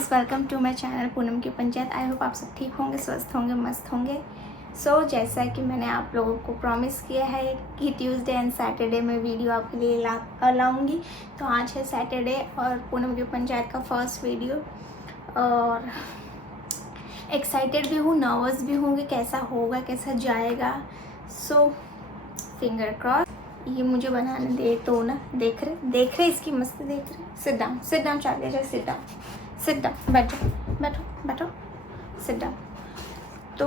Friends, welcome to my channel Poonam की Panchayat. I hope आप सब ठीक होंगे, स्वस्थ होंगे, मस्त होंगे। जैसा कि मैंने आप लोगों को प्रॉमिस किया है कि ट्यूसडे एंड सैटरडे में वीडियो आपके लिए लाऊंगी। तो आज है सैटरडे और पूनम की पंचायत का फर्स्ट वीडियो। और एक्साइटेड भी हूँ, नर्वस भी हूँ कि कैसा होगा, कैसा जाएगा। Finger cross. ये मुझे बनाने दे तो ना। देख रहे इसकी मस्ती देख रहे। Sit down Charlie, just sit down, बैठो, सिट डाउन। तो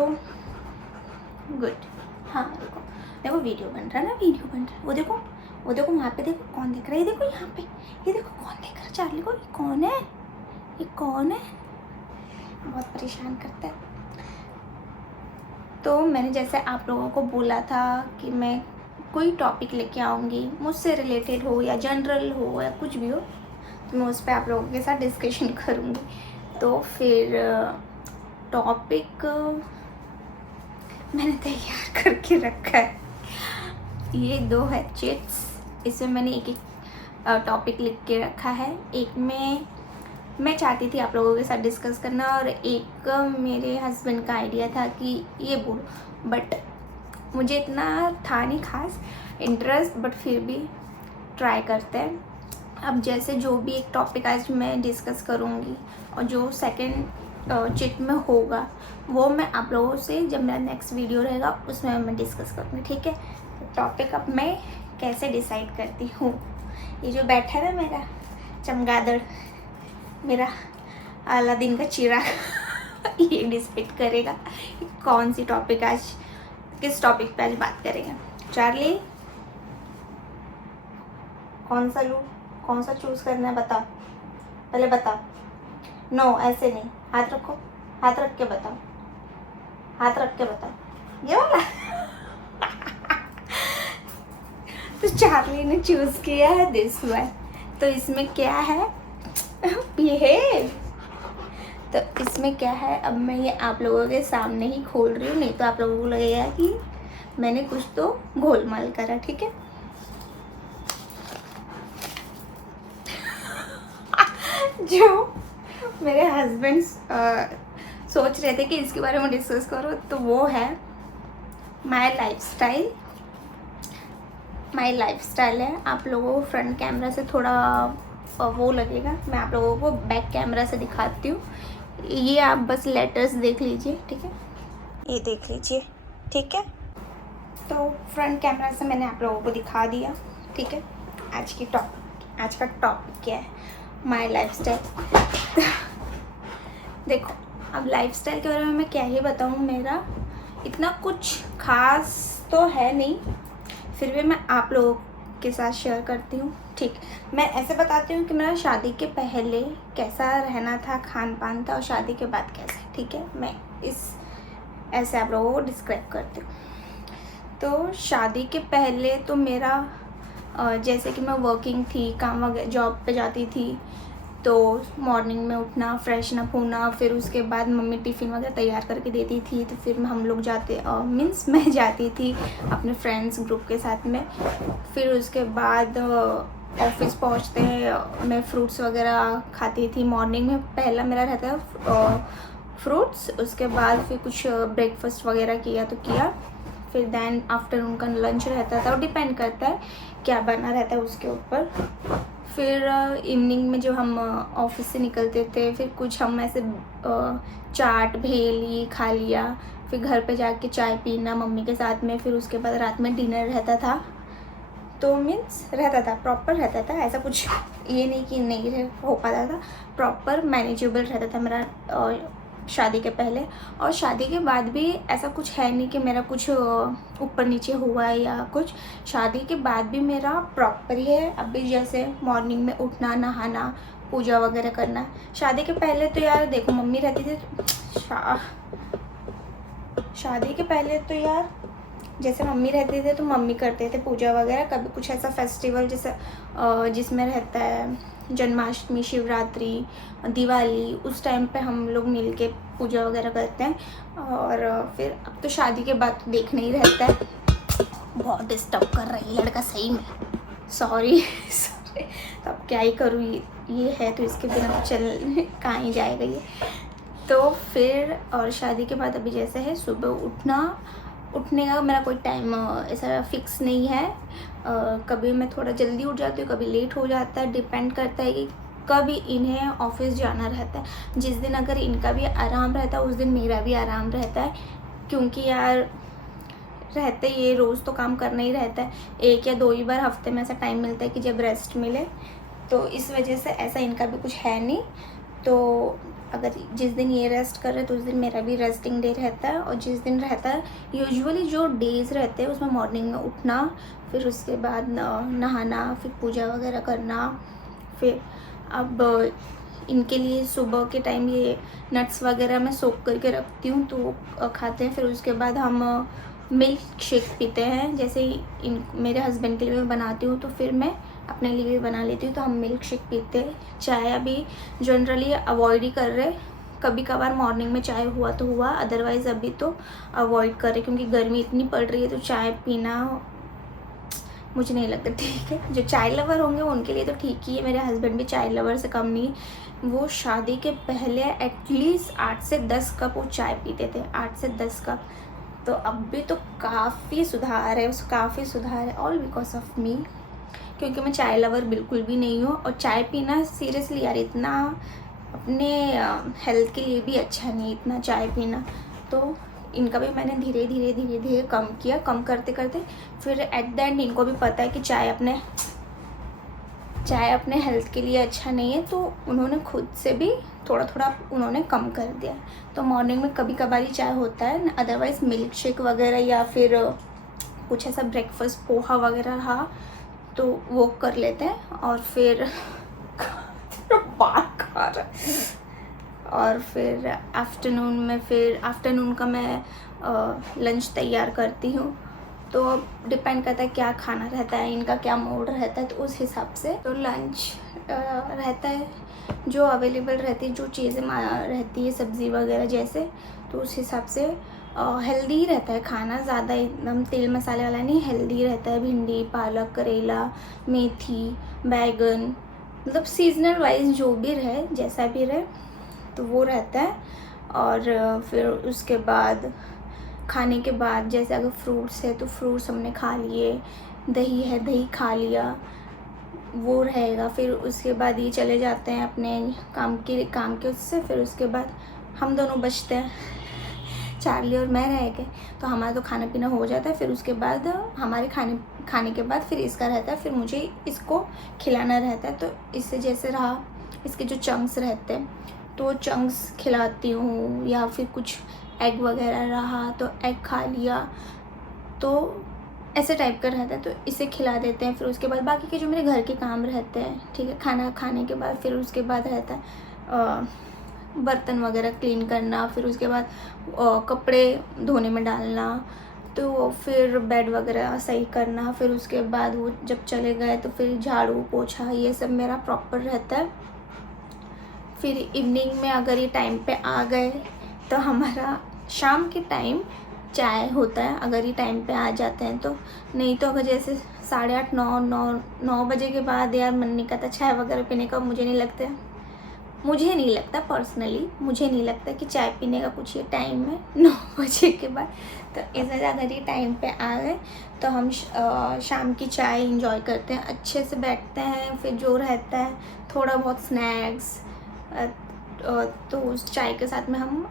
गुड। हाँ देखो वीडियो बन रहा है ना, वीडियो बन रहा है। वो देखो वहाँ पे देखो कौन देख रहा है। ये देखो यहाँ पे, ये देखो कौन देख रहा है चार्ली को। ये कौन है, बहुत परेशान करता है। तो मैंने जैसे आप लोगों को बोला था कि मैं कोई टॉपिक लेके आऊँगी, मुझसे रिलेटेड हो या जनरल हो या कुछ भी हो, तो मैं उस पर आप लोगों के साथ डिस्कशन करूँगी। तो फिर टॉपिक मैंने तैयार करके रखा है। ये 2 है चिट्स। इसमें मैंने एक टॉपिक लिख के रखा है। एक में मैं चाहती थी आप लोगों के साथ डिस्कस करना, और एक मेरे हस्बैंड का आइडिया था कि ये बोलो, बट मुझे इतना था नहीं खास इंटरेस्ट, बट फिर भी ट्राई करते हैं। अब जैसे जो भी एक टॉपिक आज मैं डिस्कस करूँगी और जो सेकंड चिट में होगा वो मैं आप लोगों से जब मेरा नेक्स्ट वीडियो रहेगा उसमें मैं डिस्कस करूँगी, ठीक है। टॉपिक अब मैं कैसे डिसाइड करती हूँ। ये जो बैठा है ना मेरा चमगादड़, मेरा अलादीन का चिराग ये डिसाइड करेगा कौन सी टॉपिक आज, किस टॉपिक पे आज बात करेंगे। चार्ली, कौन सा चूज़ करना है बताओ, पहले बताओ। नो ऐसे नहीं, हाथ रखो, हाथ रख के बताओ, ये वाला तो चार्ली ने चूज़ किया है दिस वन। तो इसमें क्या है बिहेव। तो इसमें क्या है, अब मैं ये आप लोगों के सामने ही खोल रही हूँ, नहीं तो आप लोगों को लगेगा कि मैंने कुछ तो गोलमाल करा, ठीक है। जो मेरे हस्बैंड सोच रहे थे कि इसके बारे में डिस्कस करो, तो वो है माय लाइफस्टाइल है। आप लोगों को फ्रंट कैमरा से थोड़ा वो लगेगा, मैं आप लोगों को बैक कैमरा से दिखाती हूँ। ये आप बस लेटर्स देख लीजिए, ठीक है, ये देख लीजिए, ठीक है। तो फ्रंट कैमरा से मैंने आप लोगों को दिखा दिया, ठीक है। आज का टॉपिक क्या है, माय लाइफस्टाइल। देखो, अब लाइफस्टाइल के बारे में मैं क्या ही बताऊँ, मेरा इतना कुछ खास तो है नहीं, फिर भी मैं आप लोगों के साथ शेयर करती हूँ, ठीक। मैं ऐसे बताती हूँ कि मेरा शादी के पहले कैसा रहना था, खान पान था, और शादी के बाद कैसे, ठीक है। मैं ऐसे आप लोगों को डिस्क्राइब करती हूँ। तो शादी के पहले तो मेरा जैसे कि मैं वर्किंग थी, काम वगैरह जॉब पे जाती थी, तो मॉर्निंग में उठना, फ्रेशन अप होना, फिर उसके बाद मम्मी टिफ़िन वगैरह तैयार करके देती थी, तो फिर हम लोग मैं जाती थी अपने फ्रेंड्स ग्रुप के साथ में। फिर उसके बाद ऑफिस पहुंचते मैं फ्रूट्स वगैरह खाती थी। मॉर्निंग में पहला मेरा रहता है फ्रूट्स, उसके बाद फिर कुछ ब्रेकफास्ट वगैरह किया तो किया, फिर दैन आफ्टरनून का लंच रहता था, और डिपेंड करता है क्या बना रहता है उसके ऊपर। फिर इवनिंग में जब हम ऑफिस से निकलते थे, फिर कुछ हम ऐसे चाट भेल ये खा लिया, फिर घर पे जाके चाय पीना मम्मी के साथ में। फिर उसके बाद रात में डिनर रहता था, तो मीन्स रहता था, प्रॉपर रहता था, ऐसा कुछ ये नहीं कि नहीं हो पाता था, प्रॉपर मैनेजेबल रहता था मेरा शादी के पहले। और शादी के बाद भी ऐसा कुछ है नहीं कि मेरा कुछ ऊपर नीचे हुआ है या कुछ। शादी के बाद भी मेरा प्रॉपर ही है। अभी जैसे मॉर्निंग में उठना, नहाना, पूजा वगैरह करना। शादी के पहले तो यार देखो मम्मी रहती थी, शादी के पहले तो यार जैसे मम्मी रहते थे तो मम्मी करते थे पूजा वगैरह। कभी कुछ ऐसा फेस्टिवल जैसे जिसमें रहता है जन्माष्टमी, शिवरात्रि, दिवाली, उस टाइम पे हम लोग मिल के पूजा वगैरह करते हैं। और फिर अब तो शादी के बाद तो देखना ही रहता है। बहुत डिस्टर्ब कर रही है लड़का सही में, सॉरी तो अब क्या ही करूँ, ये है तो इसके बिना चल कहाँ ही जाएगा ये। तो फिर और शादी के बाद अभी जैसे है सुबह उठने का मेरा कोई टाइम ऐसा फिक्स नहीं है। कभी मैं थोड़ा जल्दी उठ जाती हूँ, कभी लेट हो जाता है, डिपेंड करता है कि कभी इन्हें ऑफिस जाना रहता है। जिस दिन अगर इनका भी आराम रहता है उस दिन मेरा भी आराम रहता है, क्योंकि यार रहते ये रोज़ तो काम करना ही रहता है। 1 या 2 ही बार हफ्ते में ऐसा टाइम मिलता है कि जब रेस्ट मिले, तो इस वजह से ऐसा इनका भी कुछ है नहीं। तो अगर जिस दिन ये रेस्ट कर रहे तो उस दिन मेरा भी रेस्टिंग डे रहता है। और जिस दिन रहता है यूजुअली जो डेज़ रहते हैं उसमें मॉर्निंग में उठना, फिर उसके बाद नहाना, फिर पूजा वगैरह करना। फिर अब इनके लिए सुबह के टाइम ये नट्स वगैरह मैं सोक करके रखती हूँ तो वो खाते हैं। फिर उसके बाद हम मिल्क शेक पीते हैं। जैसे ही मेरे हस्बैंड के लिए मैं बनाती हूँ तो फिर मैं अपने लिए भी बना लेती हूँ, तो हम मिल्क शेक पीते हैं। चाय अभी जनरली अवॉइड ही कर रहे, कभी कभार मॉर्निंग में चाय हुआ तो हुआ, अदरवाइज़ अभी तो अवॉइड कर रहे क्योंकि गर्मी इतनी पड़ रही है। तो चाय पीना मुझे नहीं लगता ठीक है। जो चाय लवर होंगे उनके लिए तो ठीक ही है, मेरे हस्बैंड भी चाय लवर से कम नहीं। वो शादी के पहले एटलीस्ट 8 से 10 कप वो चाय पीते थे, 8 से 10 कप। तो अब भी तो काफ़ी सुधार है, काफ़ी सुधार है, ऑल बिकॉज ऑफ मी, क्योंकि मैं चाय लवर बिल्कुल भी नहीं हूँ। और चाय पीना सीरियसली यार इतना अपने हेल्थ के लिए भी अच्छा नहीं इतना चाय पीना। तो इनका भी मैंने धीरे धीरे कम किया। कम करते करते फिर एट द एंड इनको भी पता है कि चाय अपने हेल्थ के लिए अच्छा नहीं है, तो उन्होंने खुद से भी थोड़ा थोड़ा उन्होंने कम कर दिया। तो मॉर्निंग में कभी कभार ही चाय होता है, अदरवाइज़ मिल्क शेक वगैरह या फिर कुछ ऐसा ब्रेकफास्ट पोहा वगैरह रहा तो वो कर लेते हैं। और फिर बात खा रहा है। और फिर आफ्टरनून का मैं लंच तैयार करती हूँ। तो अब डिपेंड करता है क्या खाना रहता है, इनका क्या मूड रहता है, तो उस हिसाब से तो लंच रहता है जो अवेलेबल रहती है, जो चीज़ें रहती है सब्ज़ी वगैरह जैसे, तो उस हिसाब से हेल्दी ही रहता है खाना, ज़्यादा एकदम तेल मसाले वाला नहीं, हेल्दी रहता है। भिंडी, पालक, करेला, मेथी, बैगन, मतलब सीजनल वाइज जो भी रहे, जैसा भी रहे तो वो रहता है। और फिर उसके बाद खाने के बाद जैसे अगर फ्रूट्स है तो फ्रूट्स हमने खा लिए, दही है दही खा लिया, वो रहेगा। फिर उसके बाद ये चले जाते हैं अपने काम के उससे। फिर उसके बाद हम दोनों बचते हैं, चार्ली और मैं रह गए, तो हमारा तो खाना पीना हो जाता है। फिर उसके बाद हमारे खाने के बाद फिर इसका रहता है, फिर मुझे इसको खिलाना रहता है। तो इससे जैसे रहा इसके जो चंक्स रहते हैं तो चंक्स खिलाती हूँ, या फिर कुछ एग वगैरह रहा तो एग खा लिया, तो ऐसे टाइप का रहता है, तो इसे खिला देते हैं। फिर उसके बाद बाकी के जो मेरे घर के काम रहते हैं, ठीक है, खाना खाने के बाद फिर उसके बाद रहता है बर्तन वगैरह क्लीन करना, फिर उसके बाद कपड़े धोने में डालना, तो फिर बेड वगैरह सही करना, फिर उसके बाद वो जब चले गए तो फिर झाड़ू पोछा ये सब मेरा प्रॉपर रहता है। फिर इवनिंग में अगर ये टाइम पे आ गए तो हमारा शाम के टाइम चाय होता है, अगर ये टाइम पे आ जाते हैं तो। नहीं तो अगर जैसे 8:30 9 बजे के बाद यार मन नहीं करता चाय वगैरह पीने का, मुझे नहीं लगता पर्सनली, मुझे नहीं लगता कि चाय पीने का कुछ ये टाइम है 9 बजे के बाद। तो इस वजह अगर ये टाइम पे आ गए तो हम शाम की चाय इंजॉय करते हैं, अच्छे से बैठते हैं। फिर जो रहता है थोड़ा बहुत स्नैक्स, तो उस चाय के साथ में हम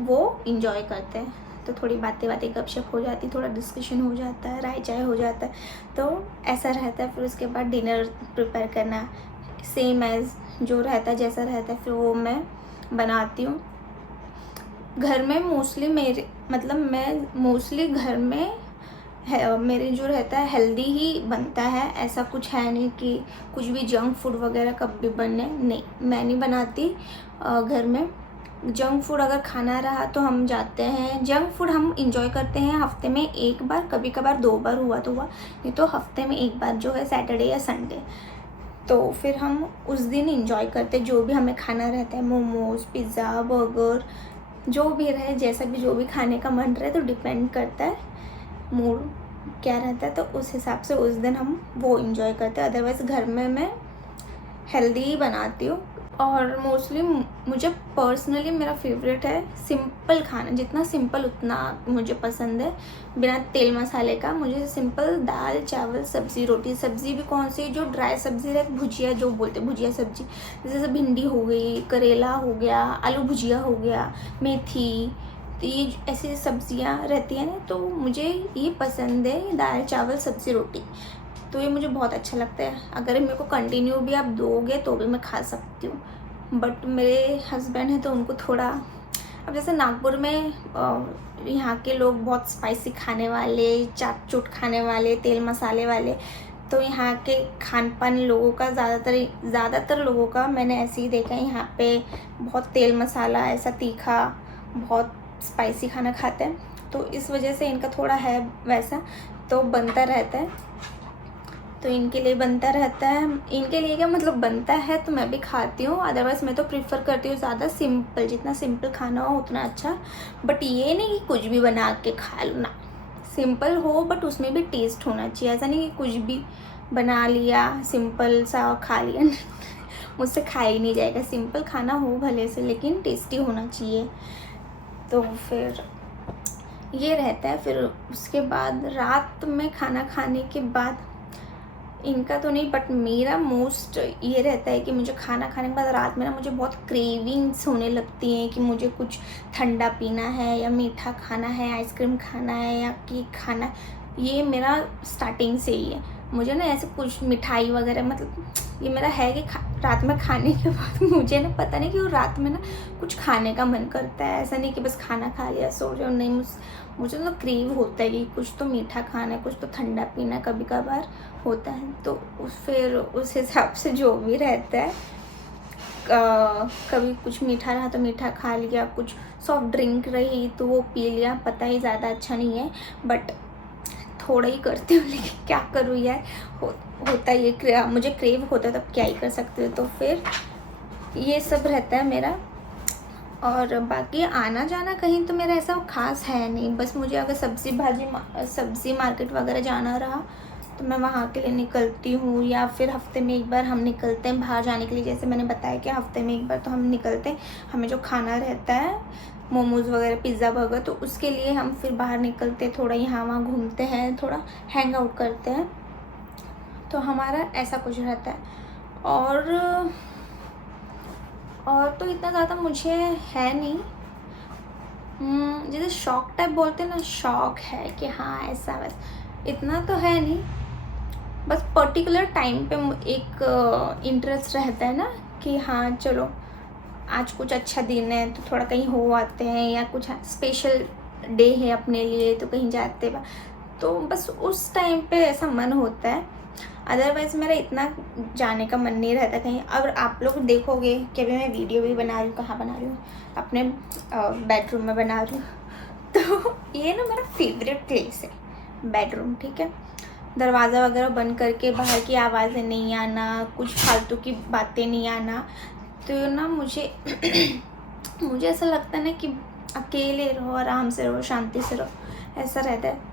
वो इंजॉय करते हैं। तो थोड़ी बातें गपशप हो जाती, थोड़ा डिस्कशन हो जाता है, राय चाय हो जाता है, तो ऐसा रहता है। फिर उसके बाद डिनर प्रिपेयर करना सेम एज़ जो रहता है, जैसा रहता है, फिर वो मैं बनाती हूँ। घर में मोस्टली मैं मोस्टली घर में मेरे जो रहता है हेल्दी ही बनता है, ऐसा कुछ है नहीं कि कुछ भी जंक फूड वगैरह कब भी बने, नहीं, मैं नहीं बनाती घर में। जंक फूड अगर खाना रहा तो हम जाते हैं, जंक फूड हम इंजॉय करते हैं हफ्ते में 1 बार, कभी कभार 2 बार हुआ तो हुआ, नहीं तो हफ्ते में 1 बार जो है सैटरडे या संडे, तो फिर हम उस दिन इंजॉय करते हैं जो भी हमें खाना रहता है, मोमोज, पिज़्ज़ा, बर्गर, जो भी रहे, जैसा भी जो भी खाने का मन रहे, तो डिपेंड करता है मूड क्या रहता है, तो उस हिसाब से उस दिन हम वो इंजॉय करते हैं। अदरवाइज़ घर में मैं हेल्दी ही बनाती हूँ। और मोस्टली मुझे पर्सनली मेरा फेवरेट है सिंपल खाना, जितना सिंपल उतना मुझे पसंद है, बिना तेल मसाले का। मुझे सिंपल दाल चावल सब्ज़ी रोटी, सब्ज़ी भी कौन सी जो ड्राई सब्ज़ी रहती, भुजिया जो बोलते भुजिया सब्ज़ी, जैसे भिंडी हो गई, करेला हो गया, आलू भुजिया हो गया, मेथी, तो ये ऐसी सब्जियां रहती हैं ना, तो मुझे ये पसंद है दाल चावल सब्ज़ी रोटी। तो ये मुझे बहुत अच्छा लगता है। अगर मेरे को कंटिन्यू भी आप दोगे तो भी मैं खा सकती हूँ। बट मेरे हस्बैंड हैं तो उनको थोड़ा, अब जैसे नागपुर में यहाँ के लोग बहुत स्पाइसी खाने वाले, चाट चूट खाने वाले, तेल मसाले वाले, तो यहाँ के खान पान लोगों का ज़्यादातर लोगों का मैंने ऐसे ही देखा है, यहाँ पे बहुत तेल मसाला ऐसा तीखा, बहुत स्पाइसी खाना खाते हैं। तो इस वजह से इनका थोड़ा है वैसा, तो बनता रहता है। तो इनके लिए बनता रहता है, इनके लिए क्या मतलब बनता है तो मैं भी खाती हूँ। अदरवाइज़ मैं तो प्रीफर करती हूँ ज़्यादा सिंपल, जितना सिंपल खाना हो उतना अच्छा। बट ये नहीं कि कुछ भी बना के खा लो ना, सिंपल हो बट उसमें भी टेस्ट होना चाहिए। ऐसा नहीं कि कुछ भी बना लिया सिंपल सा और खा लिया मुझसे खा ही नहीं जाएगा। सिंपल खाना हो भले से, लेकिन टेस्टी होना चाहिए। तो फिर ये रहता है। फिर उसके बाद रात में खाना खाने के बाद, इनका तो नहीं बट मेरा मोस्ट ये रहता है कि मुझे खाना खाने के बाद रात में ना मुझे बहुत क्रेविंग्स होने लगती हैं कि मुझे कुछ ठंडा पीना है या मीठा खाना है, आइसक्रीम खाना है या केक खाना है। ये मेरा स्टार्टिंग से ही है। मुझे ना ऐसे कुछ मिठाई वगैरह, मतलब ये मेरा है कि रात में खाने के बाद मुझे ना पता नहीं क्यों रात में ना कुछ खाने का मन करता है। ऐसा नहीं कि बस खाना खा लिया सो जाओ, नहीं, मुझे तो क्रेव होता है कि कुछ तो मीठा खाना है, कुछ तो ठंडा पीना कभी कभार होता है। तो फिर उस हिसाब से जो भी रहता है, कभी कुछ मीठा रहा तो मीठा खा लिया, कुछ सॉफ्ट ड्रिंक रही तो वो पी लिया। पता ही ज़्यादा अच्छा नहीं है बट थोड़ा ही करती हूँ, लेकिन क्या करूँ यार, होता ये मुझे क्रेव होता है, तब क्या ही कर सकती हूँ। तो फिर ये सब रहता है मेरा। और बाकी आना जाना कहीं तो मेरा ऐसा खास है नहीं। बस मुझे अगर सब्ज़ी मार्केट वगैरह जाना रहा तो मैं वहाँ के लिए निकलती हूँ, या फिर हफ्ते में एक बार हम निकलते हैं बाहर जाने के लिए। जैसे मैंने बताया कि हफ्ते में एक बार तो हम निकलते हैं, हमें जो खाना रहता है मोमोज़ वगैरह, पिज़्ज़ा बर्गर, तो उसके लिए हम फिर बाहर निकलते हैं, थोड़ा यहाँ वहाँ घूमते हैं, थोड़ा हैंग आउट करते हैं। तो हमारा ऐसा कुछ रहता है। और तो इतना ज़्यादा मुझे है नहीं। जैसे शौक टाइप बोलते हैं ना, शौक है कि हाँ ऐसा, बस इतना तो है नहीं। बस पर्टिकुलर टाइम पे एक इंटरेस्ट रहता है ना कि हाँ चलो आज कुछ अच्छा दिन है तो थोड़ा कहीं हो आते हैं, या कुछ स्पेशल डे है अपने लिए तो कहीं जाते हैं। तो बस उस टाइम पे ऐसा मन होता है। अदरवाइज़ मेरा इतना जाने का मन नहीं रहता कहीं। अब आप लोग देखोगे कि अभी मैं वीडियो भी बना रही हूँ, कहाँ बना रही हूँ, अपने बेडरूम में बना रही हूँ। तो ये ना मेरा फेवरेट प्लेस है बेडरूम, ठीक है। दरवाज़ा वगैरह बंद करके बाहर की आवाज़ें नहीं आना, कुछ फालतू की बातें नहीं आना। तो ना मुझे मुझे ऐसा लगता है ना कि अकेले रहो, आराम से रहो, शांति से रहो, ऐसा रहता है।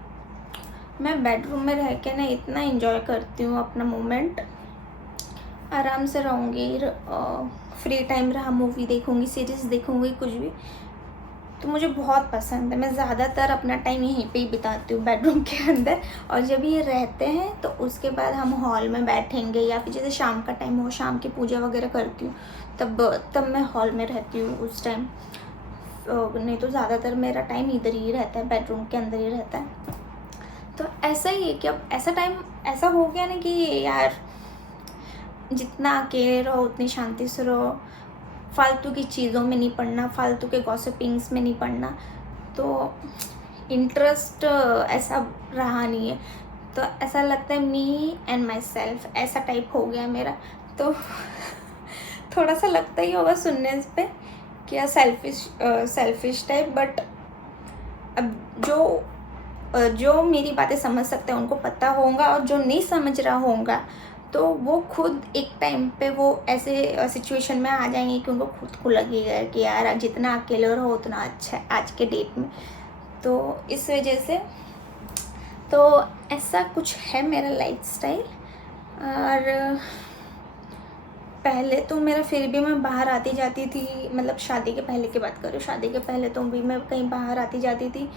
मैं बेडरूम में रह के ना इतना एंजॉय करती हूँ अपना मोमेंट। आराम से रहूँगी, फ्री टाइम रहा मूवी देखूँगी, सीरीज़ देखूँगी, कुछ भी, तो मुझे बहुत पसंद है। मैं ज़्यादातर अपना टाइम यहीं पे ही बिताती हूँ बेडरूम के अंदर। और जब ये रहते हैं तो उसके बाद हम हॉल में बैठेंगे, या फिर जैसे शाम का टाइम हो, शाम की पूजा वगैरह करती हूँ, तब मैं हॉल में रहती हूँ उस टाइम। नहीं तो ज़्यादातर मेरा टाइम इधर ही रहता है, बेडरूम के अंदर ही रहता है। तो ऐसा ही है कि अब ऐसा टाइम ऐसा हो गया ना कि यार जितना अकेले रहो उतनी शांति से रहो, फालतू की चीज़ों में नहीं पड़ना, फालतू के गॉसिपिंग्स में नहीं पड़ना। तो इंटरेस्ट ऐसा रहा नहीं है। तो ऐसा लगता है मी एंड माई सेल्फ, ऐसा टाइप हो गया मेरा। तो थोड़ा सा लगता ही होगा सुनने पे क्या सेल्फिश टाइप, बट अब जो मेरी बातें समझ सकते हैं उनको पता होगा, और जो नहीं समझ रहा होगा तो वो खुद एक टाइम पे वो ऐसे सिचुएशन में आ जाएंगे कि उनको खुद को लगेगा कि यार जितना अकेले रहो उतना अच्छा है आज के डेट में। तो इस वजह से तो ऐसा कुछ है मेरा लाइफस्टाइल। और पहले तो मेरा फिर भी मैं बाहर आती जाती थी, मतलब शादी के पहले की बात करूँ, शादी के पहले तो भी मैं कहीं बाहर आती जाती थी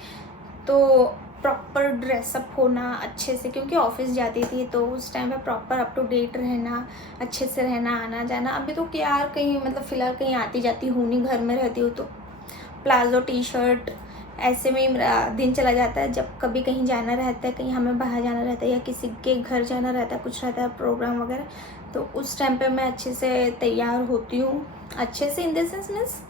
तो प्रॉपर ड्रेसअप होना अच्छे से, क्योंकि ऑफिस जाती थी तो उस टाइम पे प्रॉपर अप टू डेट रहना, अच्छे से रहना, आना जाना। अभी तो क्या यार, कहीं मतलब फ़िलहाल कहीं आती जाती हूँ नहीं, घर में रहती हूँ तो प्लाजो टी शर्ट ऐसे में ही मेरा दिन चला जाता है। जब कभी कहीं जाना रहता है, कहीं हमें बाहर जाना रहता है या किसी के घर जाना रहता है, कुछ रहता है प्रोग्राम वगैरह, तो उस टाइम पे मैं अच्छे से तैयार होती हूँ। अच्छे से इन द सेंस मीन्स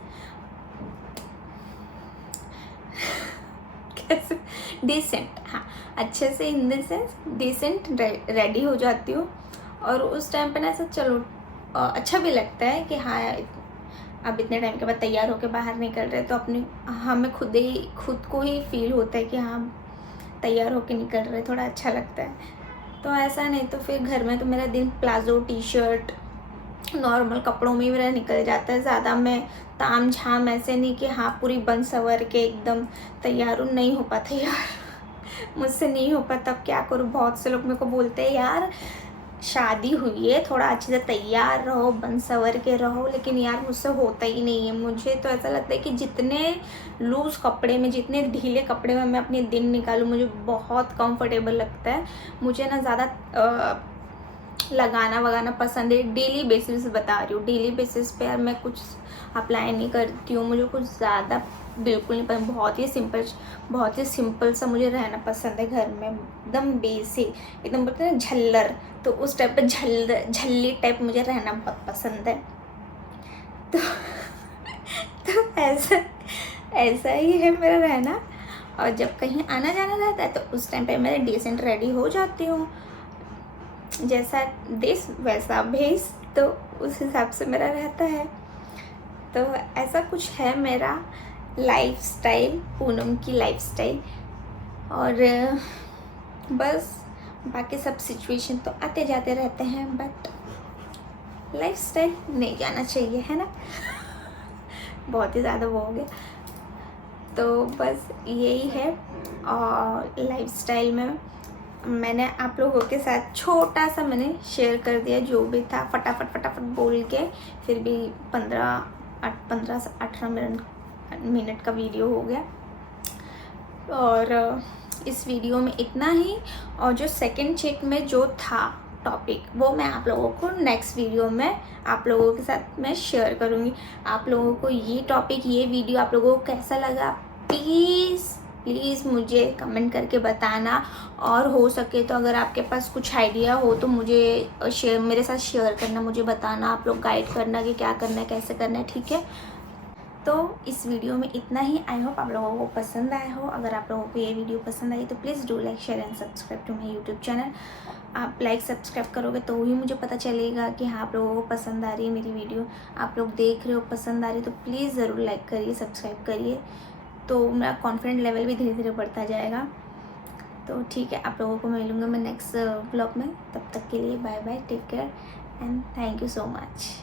कैसे, डिसेंट, हाँ, अच्छे से in the sense decent ready हो जाती हूँ। और उस टाइम पे ना ऐसा चलो अच्छा भी लगता है कि हाँ अब इतने टाइम के बाद तैयार होकर बाहर निकल रहे, तो अपने हमें खुद को ही फील होता है कि हाँ तैयार होकर निकल रहे, थोड़ा अच्छा लगता है। तो ऐसा नहीं तो फिर घर में तो मेरा दिन प्लाजो टी शर्ट नॉर्मल कपड़ों में ही मेरा निकल जाता है। ज़्यादा मैं ताम झाम ऐसे नहीं कि हाँ पूरी बन सवर के एकदम तैयार हूँ, नहीं हो पाता यार मुझसे नहीं हो पाता। अब क्या करूँ, बहुत से लोग मेरे को बोलते हैं यार शादी हुई है, थोड़ा अच्छे से तैयार रहो, बन सवर के रहो, लेकिन यार मुझसे होता ही नहीं है। मुझे तो ऐसा लगता है कि जितने लूज़ कपड़े में, जितने ढीले कपड़े में मैं अपने दिन निकालूँ, मुझे बहुत कंफर्टेबल लगता है। मुझे ना ज़्यादा लगाना वगाना पसंद है। डेली बेसिस बता रही हूँ, डेली बेसिस पे यार मैं कुछ अप्लाई नहीं करती हूँ, मुझे कुछ ज़्यादा बिल्कुल नहीं पसंद। बहुत ही सिंपल सा मुझे रहना पसंद है घर में, एकदम बेसिक, एकदम बोलते हैं झल्लर, तो उस टाइप पे झल्ली टाइप मुझे रहना बहुत पसंद है। तो तो ऐसा ही है मेरा रहना। और जब कहीं आना जाना रहता है तो उस टाइम पे मैं डिसेंट रेडी हो जाती हूँ, जैसा देश वैसा भेस, तो उस हिसाब से मेरा रहता है। तो ऐसा कुछ है मेरा लाइफस्टाइल, पूनम की लाइफस्टाइल। और बस बाकी सब सिचुएशन तो आते जाते रहते हैं, बट लाइफस्टाइल नहीं जाना चाहिए, है ना बहुत ही ज़्यादा वो हो गया। तो बस यही है। और लाइफस्टाइल में मैंने आप लोगों के साथ छोटा सा मैंने शेयर कर दिया, जो भी था फटाफट बोल के। फिर भी 15 से 18 मिनट का वीडियो हो गया। और इस वीडियो में इतना ही। और जो सेकंड चेक में जो था टॉपिक, वो मैं आप लोगों को नेक्स्ट वीडियो में आप लोगों के साथ मैं शेयर करूँगी। आप लोगों को ये टॉपिक, ये वीडियो आप लोगों को कैसा लगा, प्लीज़ मुझे कमेंट करके बताना। और हो सके तो अगर आपके पास कुछ आइडिया हो तो मुझे मेरे साथ शेयर करना, मुझे बताना, आप लोग गाइड करना कि क्या करना है, कैसे करना है, ठीक है। तो इस वीडियो में इतना ही। आई होप आप लोगों को पसंद आया हो। अगर आप लोगों को ये वीडियो पसंद आई तो please do like share and subscribe to my YouTube channel. आप लाइक सब्सक्राइब करोगे तो ही मुझे पता चलेगा कि हाँ आप लोगों को पसंद आ रही है मेरी वीडियो, आप लोग देख रहे हो, पसंद आ रही है, तो प्लीज़ ज़रूर लाइक करिए, सब्सक्राइब करिए, तो मेरा कॉन्फिडेंट लेवल भी धीरे धीरे बढ़ता जाएगा। तो ठीक है, आप लोगों को मिलूँगा मैं नेक्स्ट ब्लॉग में। तब तक के लिए bye bye, take care and thank you so much.